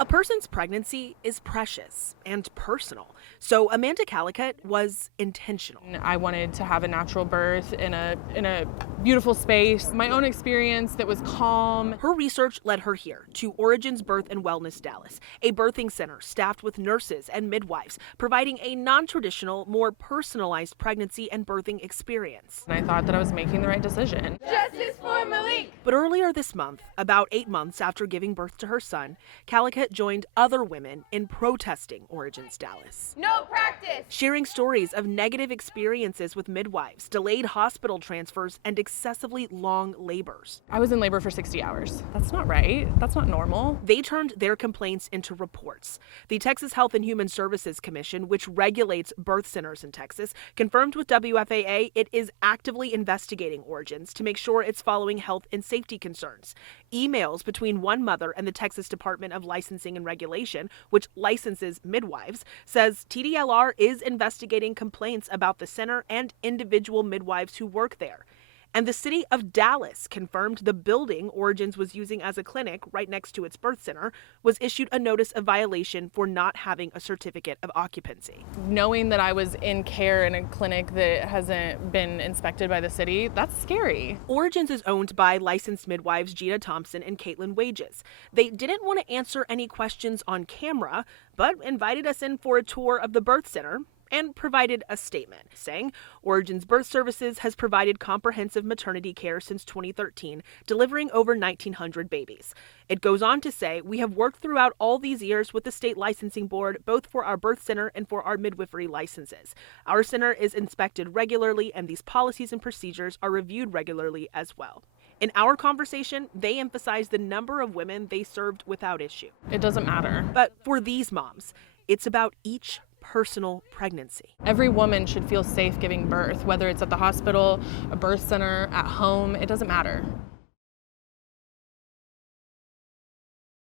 A person's pregnancy is precious and personal, so Amanda Calicut was intentional. I wanted to have a natural birth in a beautiful space, my own experience that was calm. Her research led her here to Origins Birth and Wellness Dallas, a birthing center staffed with nurses and midwives, providing a non-traditional, more personalized pregnancy and birthing experience. And I thought that I was making the right decision. Justice for Malik! But earlier this month, about 8 months after giving birth to her son, Calicut joined other women in protesting Origins Dallas. No practice! Sharing stories of negative experiences with midwives, delayed hospital transfers, and excessively long labors. I was in labor for 60 hours. That's not right. That's not normal. They turned their complaints into reports. The Texas Health and Human Services Commission, which regulates birth centers in Texas, confirmed with WFAA it is actively investigating Origins to make sure it's following health and safety concerns. Emails between one mother and the Texas Department of Licensing and Regulation, which licenses midwives, says TDLR is investigating complaints about the center and individual midwives who work there. And the city of Dallas confirmed the building Origins was using as a clinic right next to its birth center was issued a notice of violation for not having a certificate of occupancy. Knowing that I was in care in a clinic that hasn't been inspected by the city, that's scary. Origins is owned by licensed midwives Gina Thompson and Caitlin Wages. They didn't want to answer any questions on camera, but invited us in for a tour of the birth center and provided a statement saying Origins Birth Services has provided comprehensive maternity care since 2013, delivering over 1,900 babies. It goes on to say, we have worked throughout all these years with the state licensing board, both for our birth center and for our midwifery licenses. Our center is inspected regularly, and these policies and procedures are reviewed regularly as well. In our conversation, they emphasized the number of women they served without issue. It doesn't matter. But for these moms, it's about each personal pregnancy. Every woman should feel safe giving birth, whether it's at the hospital, a birth center, at home, it doesn't matter.